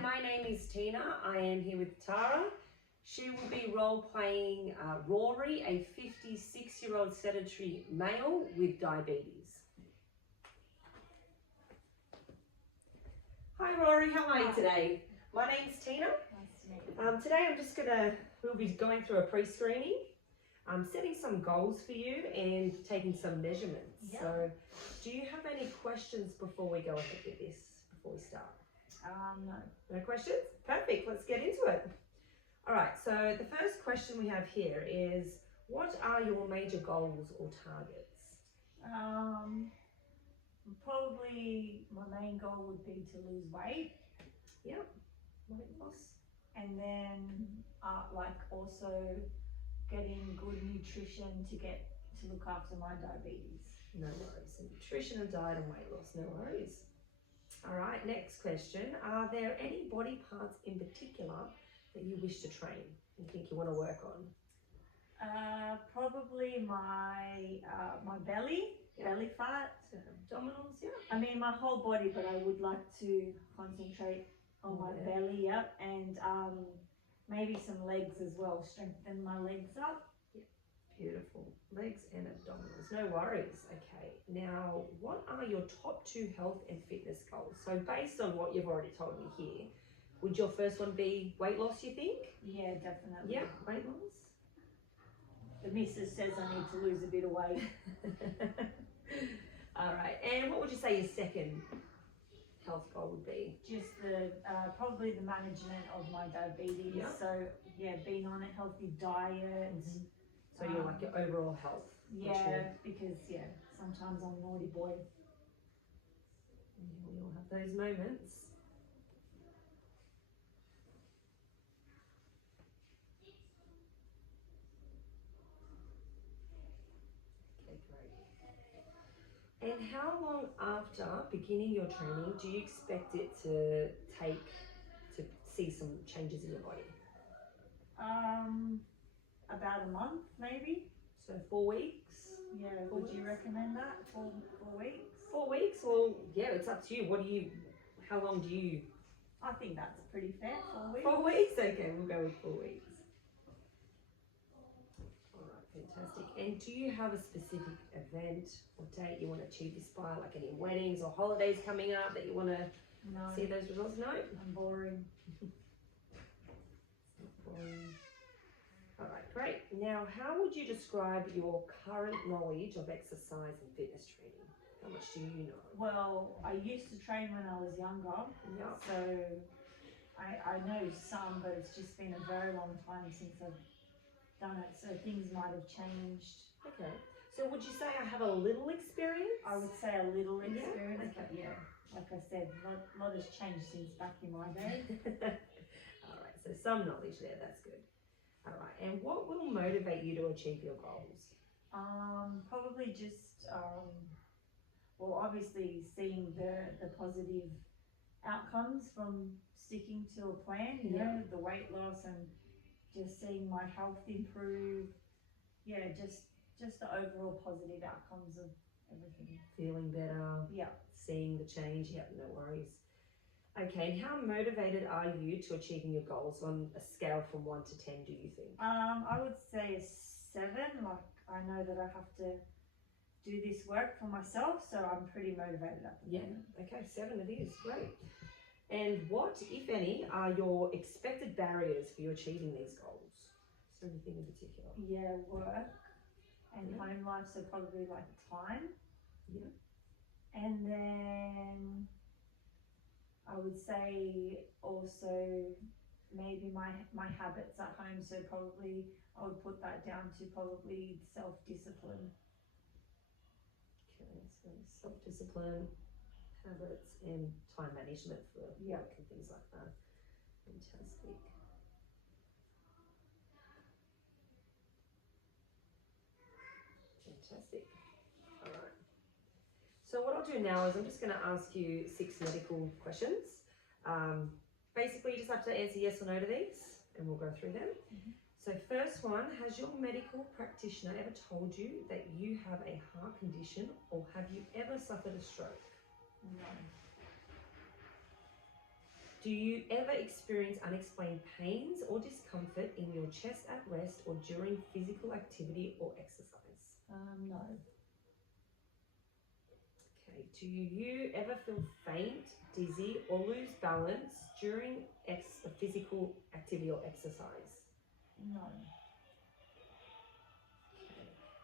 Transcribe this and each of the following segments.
Hi, my name is Tina. I am here with Tara. She will be role-playing Rory, a 56-year-old sedentary male with diabetes. Hi Rory, how are you today? My name's Tina. Nice to meet you. Today we'll be going through a pre-screening, setting some goals for you and taking some measurements. Yep. So, do you have any questions before we go ahead with this, before we start? No. No questions? Perfect, let's get into it. All right, so the first question we have here is, what are your major goals or targets? Probably my main goal would be to lose weight. Yep, weight loss. And then also getting good nutrition to look after my diabetes. No worries. So nutrition and diet and weight loss, no worries. All right, next question. Are there any body parts in particular that you wish to train and think you want to work on? Probably my belly, belly fat. Abdominals, yeah. I mean my whole body, but I would like to concentrate on my belly, yep, and maybe some legs as well. Strengthen my legs up. Beautiful. Legs and abdominals, no worries. Okay, now what are your top 2 health and fitness goals? So based on what you've already told me here, would your first one be weight loss, you think? Yeah, definitely. Yeah, weight loss. The missus says I need to lose a bit of weight. All right, and what would you say your second health goal would be? Just probably the management of my diabetes. Yeah. So yeah, being on a healtly diet. Mm-hmm. So you're like your overall health. Yeah, because sometimes I'm a naughty boy. We all have those moments. Okay, great. And how long after beginning your training do you expect it to take to see some changes in your body? About a month, maybe. So 4 weeks? Yeah, 4 would you weeks? recommend that? 4 weeks? 4 weeks? Well, yeah, it's up to you. How long do you? I think that's pretty fair, 4 weeks. 4 weeks? Okay, we'll go with 4 weeks. All right, fantastic. And do you have a specific event or date you want to achieve this by, like any weddings or holidays coming up that you want to No. see those results? No? I'm boring. All right, great. Now, how would you describe your current knowledge of exercise and fitness training? How much do you know? Well, I used to train when I was younger, Yeah. so I know some, but it's just been a very long time since I've done it, so things might have changed. Okay. So would you say I have a little experience? I would say a little Yeah, experience, okay. but yeah, like I said, a lot has changed since back in my day. All right, so some knowledge there, that's good. All right, and what will motivate you to achieve your goals? Probably just, well, obviously seeing the positive outcomes from sticking to a plan, you know, the weight loss and just seeing my health improve. Yeah, just the overall positive outcomes of everything. Feeling better. Yeah. Seeing the change. Yeah, no worries. Okay, and how motivated are you to achieving your goals on a scale from 1 to 10, do you think? I would say a 7. Like, I know that I have to do this work for myself, so I'm pretty motivated at the moment. Okay, 7 it is, great. And what, if any, are your expected barriers for you achieving these goals? Is there anything in particular? Yeah, work and home life, so probably like time. Yeah. And then I would say also maybe my habits at home, so probably I would put that down to probably self-discipline. Okay, so self-discipline, habits, and time management for work and things like that. Fantastic. Fantastic. All right. So what I'll do now is I'm just going to ask you 6 medical questions. Basically, you just have to answer yes or no to these, and we'll go through them. Mm-hmm. So first one, has your medical practitioner ever told you that you have a heart condition, or have you ever suffered a stroke? No. Do you ever experience unexplained pains or discomfort in your chest at rest or during physical activity or exercise? No. Okay. Do you ever feel faint, dizzy, or lose balance during physical activity or exercise? No.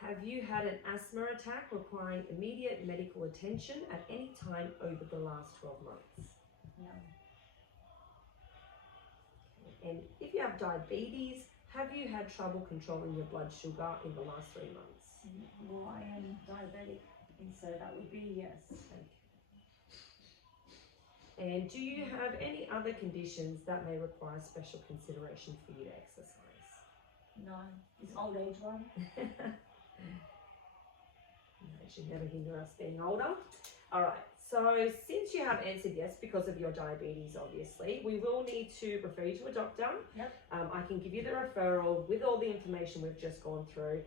Have you had an asthma attack requiring immediate medical attention at any time over the last 12 months? No. And if you have diabetes, have you had trouble controlling your blood sugar in the last 3 months? Well, I am diabetic, and so that would be yes. Okay. And do you have any other conditions that may require special consideration for you to exercise? No. Is old age one? No, it should never hinder us being older. All right, so since you have answered yes because of your diabetes, obviously, we will need to refer you to a doctor. Yep. I can give you the referral with all the information we've just gone through,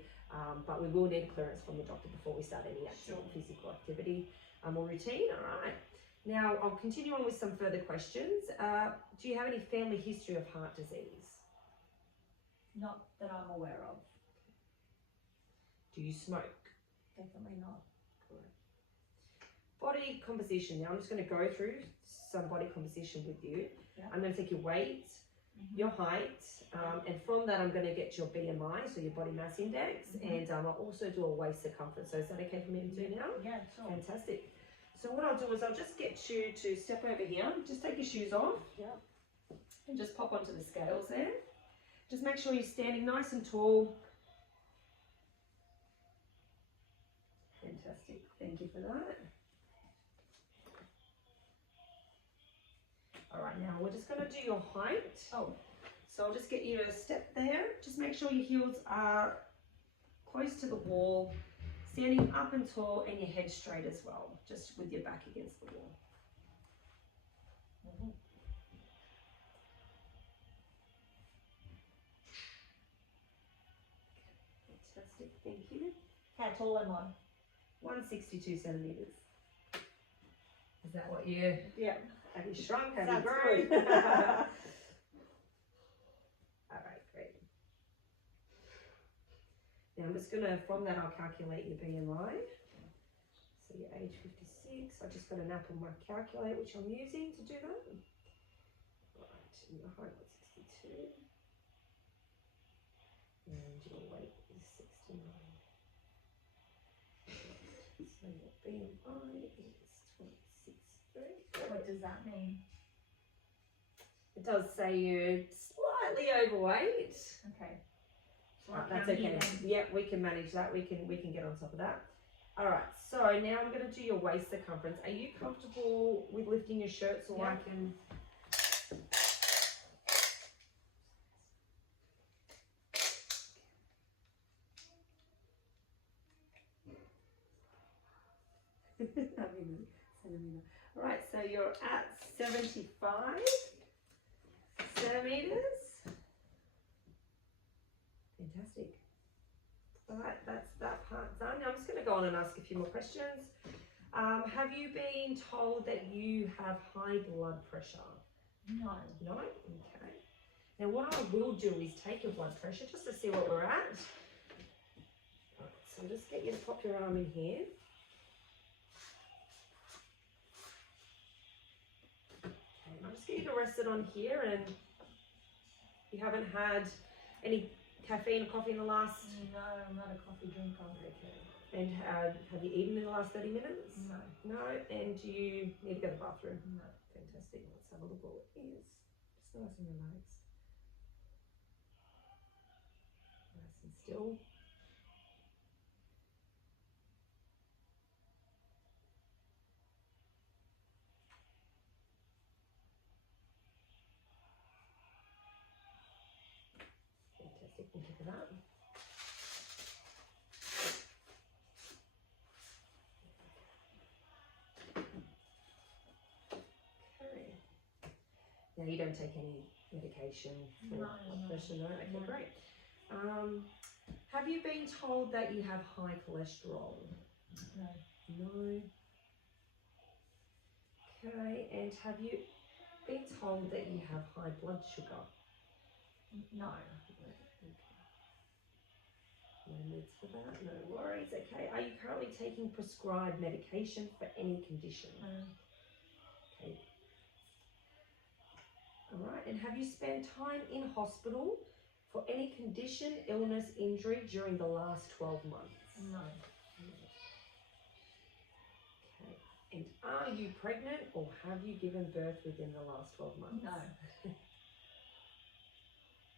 but we will need clearance from the doctor before we start any physical activity or routine. All right. Now, I'll continue on with some further questions. Do you have any family history of heart disease? Not that I'm aware of. Do you smoke? Definitely not. Body composition. Now I'm just going to go through some body composition with you. Yeah. I'm going to take your weight, your height, and from that I'm going to get your BMI, so your body mass index, and I'll also do a waist circumference. So is that okay for me to do now? Yeah, sure. Fantastic. So what I'll do is I'll just get you to step over here. Just take your shoes off. Yeah. And just pop onto the scales there. Just make sure you're standing nice and tall. Fantastic. Thank you for that. All right, now we're just going to do your height. Oh. So I'll just get you to step there. Just make sure your heels are close to the wall, standing up and tall, and your head straight as well, just with your back against the wall. Fantastic, thank you. How tall am I? 162 centimetres. Is that what you... Yeah. Have you shrunk? Have Sounds you grown? good. All right, great. Now I'm just gonna, from that I'll calculate your BMI. So your age 56, I just got an app on my calculator which I'm using to do that. Right, and your height was 62. And your weight is 69. So your BMI is 26.3. What does that mean? It does say you're slightly overweight. Okay. So Right, I that's count okay. here then. Yep, we can manage that. We can get on top of that. All right. So now I'm going to do your waist circumference. Are you comfortable with lifting your shirt so I can? All right. So you're at 75 centimeters. Fantastic. All right, that's that part done. Now I'm just going to go on and ask a few more questions. Have you been told that you have high blood pressure? No. No? Okay. Now what I will do is take your blood pressure just to see what we're at. Right, so just get you to pop your arm in here. Okay, and I'll just get you to rest it on here, and you haven't had any caffeine or coffee in the last... No, I'm not a coffee drinker. Okay. And have you eaten in the last 30 minutes? No. No? And do you need to go to the bathroom? No. Fantastic. Let's have a look what it is. Just nice and relaxed. Nice and still. Fantastic. Thank you for that. Now you don't take any medication for blood pressure, no? Okay, No. great. Have you been told that you have high cholesterol? No. No. Okay, and have you been told that you have high blood sugar? No. Okay. No needs for that, no worries. Okay, are you currently taking prescribed medication for any condition? Okay. All right, and have you spent time in hospital for any condition, illness, injury during the last 12 months? No. Okay, and are you pregnant or have you given birth within the last 12 months? No.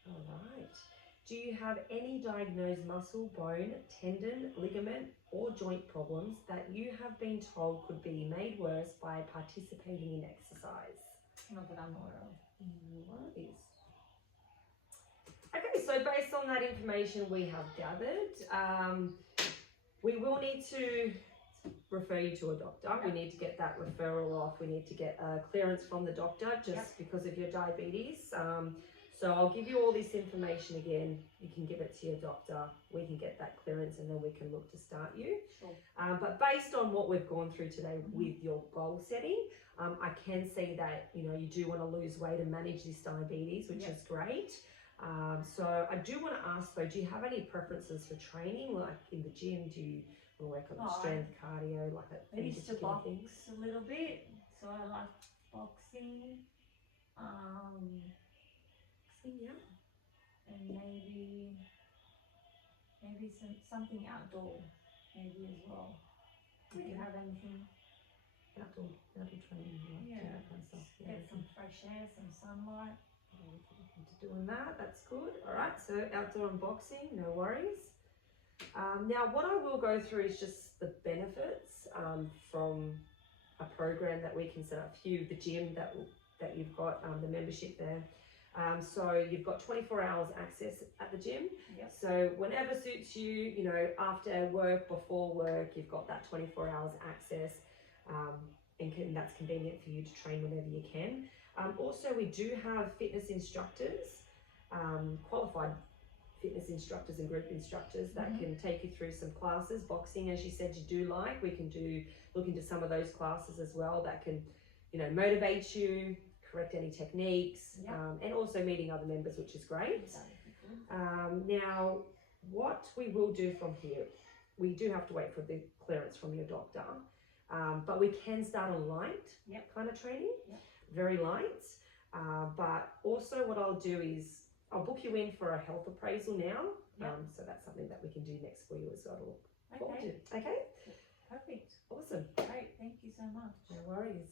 All right. Do you have any diagnosed muscle, bone, tendon, ligament, or joint problems that you have been told could be made worse by participating in exercise? Not that I'm aware of. No worries. Okay, so based on that information we have gathered, we will need to refer you to a doctor. Yep. We need to get that referral off. We need to get clearance from the doctor just Yep. because of your diabetes. So I'll give you all this information again. You can give it to your doctor. We can get that clearance and then we can look to start you. Sure. But based on what we've gone through today with your goal setting, I can see that you do want to lose weight and manage this diabetes, which Yep. is great. So I do want to ask though, do you have any preferences for training, like in the gym? Do you want to work on strength, cardio, like I any used to particular box things? a little bit, so I like boxing. Yeah. And maybe something outdoor, maybe as well. Do you have anything? Outdoor training, Yeah. that kind of stuff. Get some fresh air, some sunlight. Into doing that, that's good. All right, so outdoor and boxing, no worries. Now, what I will go through is just the benefits from a program that we can set up for you, the gym that you've got, the membership there. So you've got 24 hours access at the gym. Yep. So whenever suits you, after work, before work, you've got that 24 hours access, and that's convenient for you to train whenever you can. Also, we do have fitness instructors, qualified fitness instructors and group instructors that can take you through some classes. Boxing, as you said, you do like. We can look into some of those classes as well that can, motivate you, correct any techniques, and also meeting other members, which is great. Now, what we will do from here, we do have to wait for the clearance from your doctor, but we can start on light kind of training, very light. But also what I'll do is I'll book you in for a health appraisal now. So that's something that we can do next for you as well to look forward to. Okay? Perfect. Awesome. Great. Thank you so much. No worries.